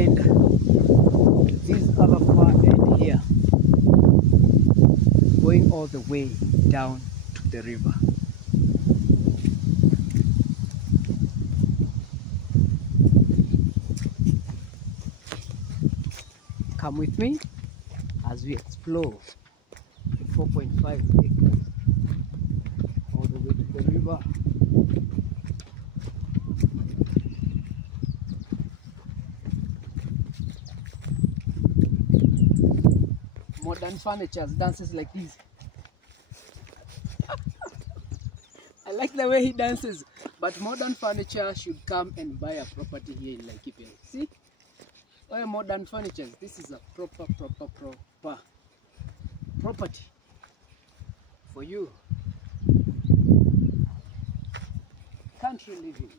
end to this other far end here, going all the way down to the river. Come with me as we explore the 4.5 acres all the way to the river. Modern furniture dances like this. I like the way he dances, but modern furniture should come and buy a property here in Laikipia. See? Well, modern furniture, this is a proper property for you. Country living.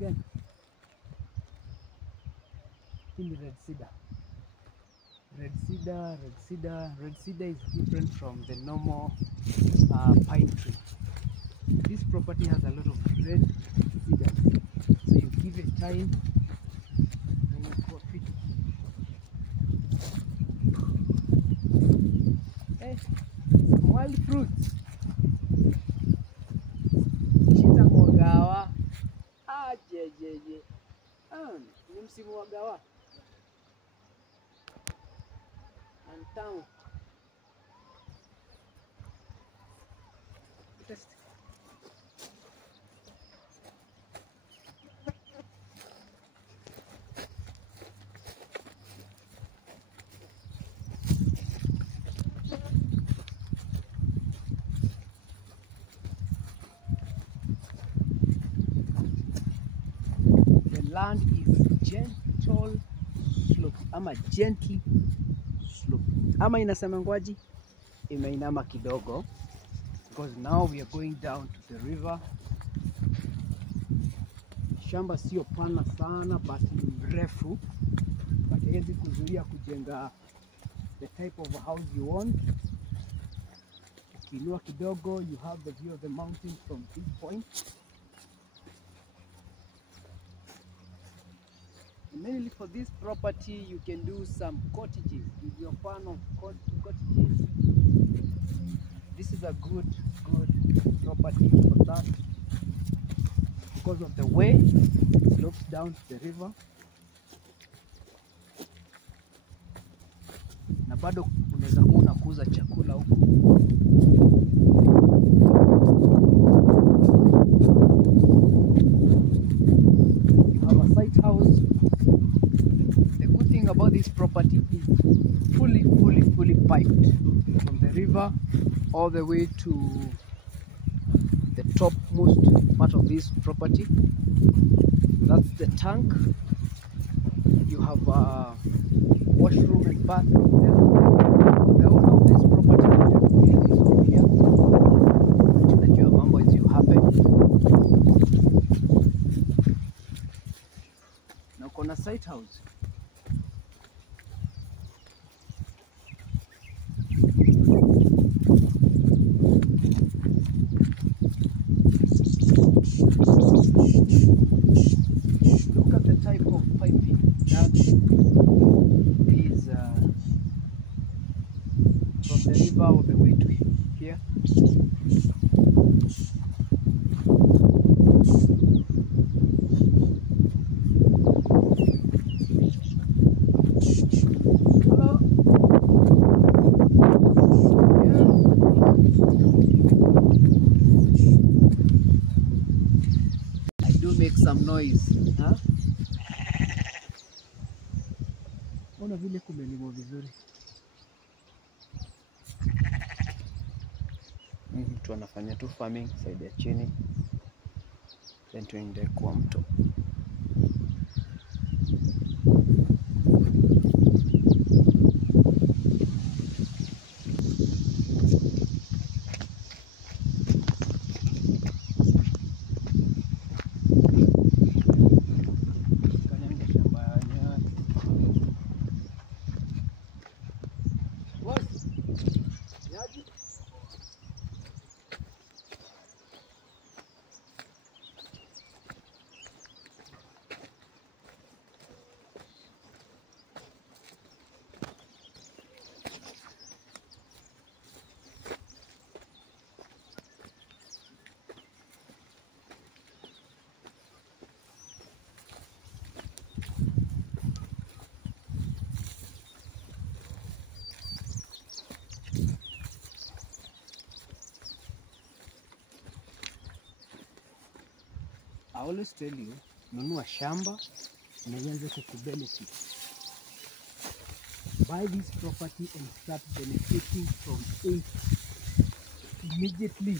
Again, in red cedar. Red cedar is different from the normal pine tree. This property has a lot of red cedars, so you give it time and you profit. Hey, wild fruits. Shita mwagawa. Ni msimu wa gawa. Antao. Land is gentle slope ama gently slope ama inasemangwaji imeinama kidogo, because now we are going down to the river. Shamba sio pana sana, but ni mrefu, but haiwezi kuzuia kujenga the type of house you want. Ukiinua kidogo, you have the view of the mountain from this point. Mainly for this property, you can do some cottages. If you're a fan of cottages, this is a good property for that, because of the way it slopes down to the river. Na bado unaweza kuwa unakuza chakula huku. You have a site house. About this property is fully piped from the river all the way to the topmost part of this property. That's the tank. You have a washroom and bathroom there. The owner of this property is over here. Tunajua mambo is you happen. Na kuna site house. Look at the type of piping that is from the river all the way to here. Hello? I do make some noise, huh? Ona vile kumelimwa vizuri. Mtu anafanya tu farming side ya chini, then tuende kwa mto. always tell you, nunua shamba na ianze kukubenefit. Buy this property and start benefiting from it immediately.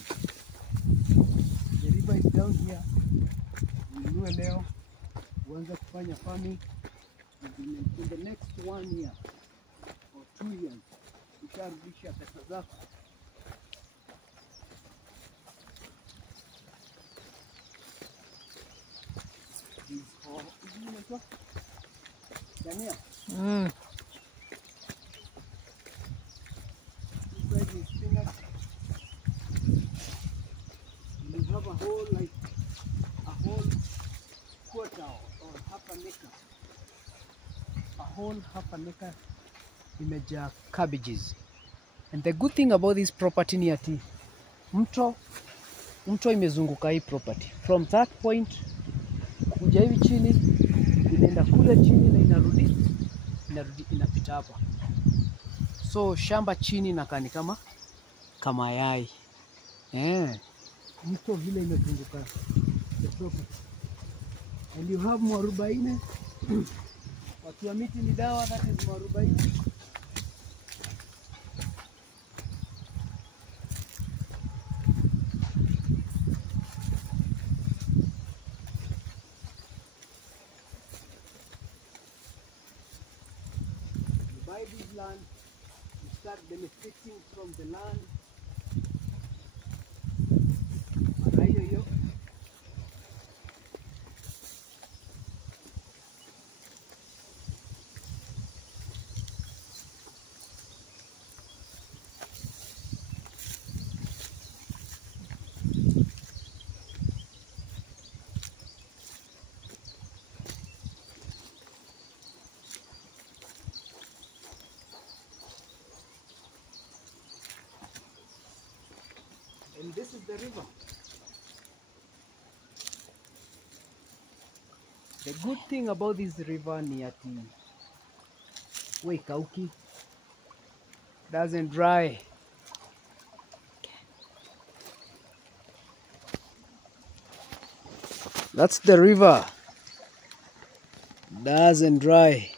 The river is down here. Ununue leo, uanze kufanya farming. In the next 1 year or 2 years, utarudisha pesa zako. Dania. You have a whole quarter or half an acre. A whole half an acre imejaa cabbages. And the good thing about this property ni ati mto imezunguka hii property. From that point kuja hivi chini inaenda kule chini na inarudi inapita hapa. So shamba chini inakaa ni kama yai. Mto vile imezunguka the property. And you have mwarubaine. Watu wa miti ni dawa, that is mwarubaine. You buy this land, you start benefiting from the land. Hiyo. And this is the river. The good thing about this river ni ati kauki, doesn't dry. That's the river, doesn't dry.